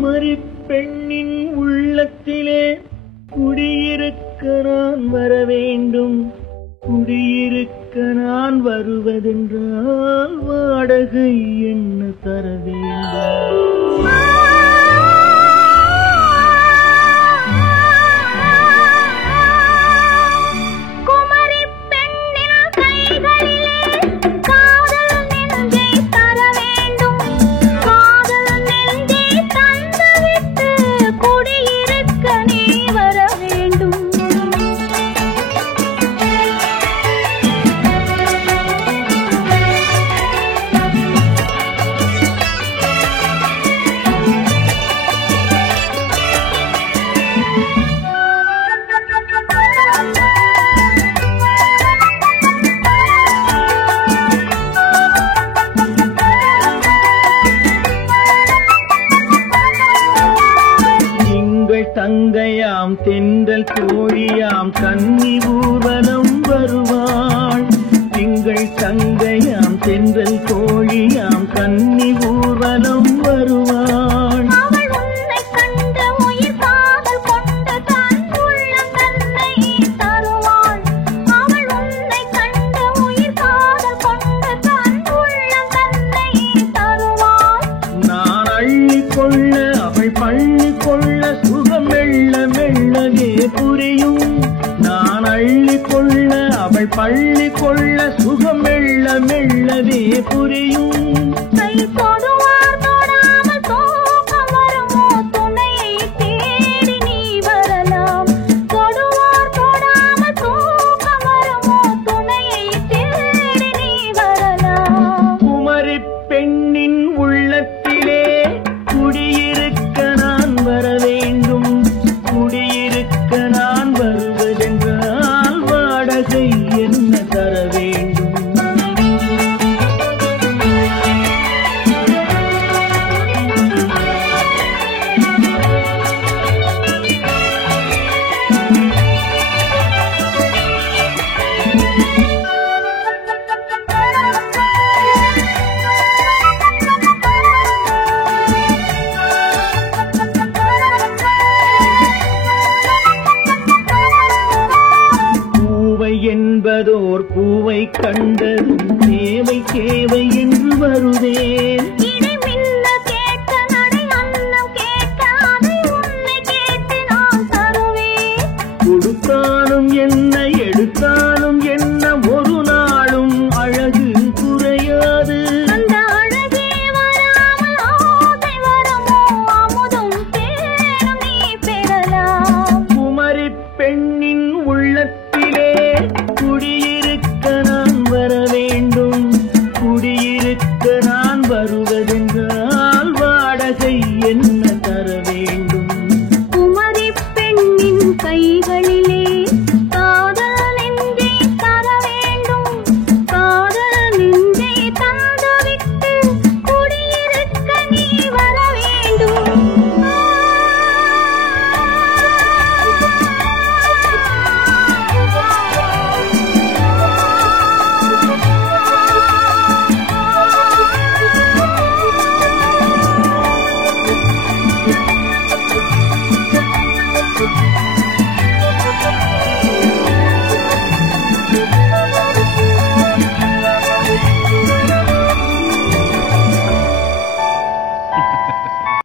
குமரி பெண்ணின் உள்ளத்திலே குடியிருக்க நான் வர வேண்டும். குடியிருக்க நான் வருவதென்றால் வாடகை என்ன தர வேண்டும்? தங்கையாம் தென்றல் தோழியாம் கன்னி ஊர்வலம் வருவாள். திங்கள் தங்கையாம் தென்றல் தோழியாம் கன்னி ஊர்வலம் வருவாள். அவள் உன்னை கண்டு உயிர் காதல் கொண்டு தன் உள்ளம் தன்னை தருவாள். அவள் உன்னை கண்டு உயிர் காதல் கொண்டு தன் உள்ளம் தன்னை தருவாள். நான் அள்ளிக்கொள்ள அவள் பள்ளிக்கொள்ள சுகம் மெல்ல மெல்லவே புரியும். நான் அள்ளிக்கொள்ள அவள் பள்ளிக்கொள்ள சுகம் மெல்ல மெல்லவே புரியும். கை தொடும்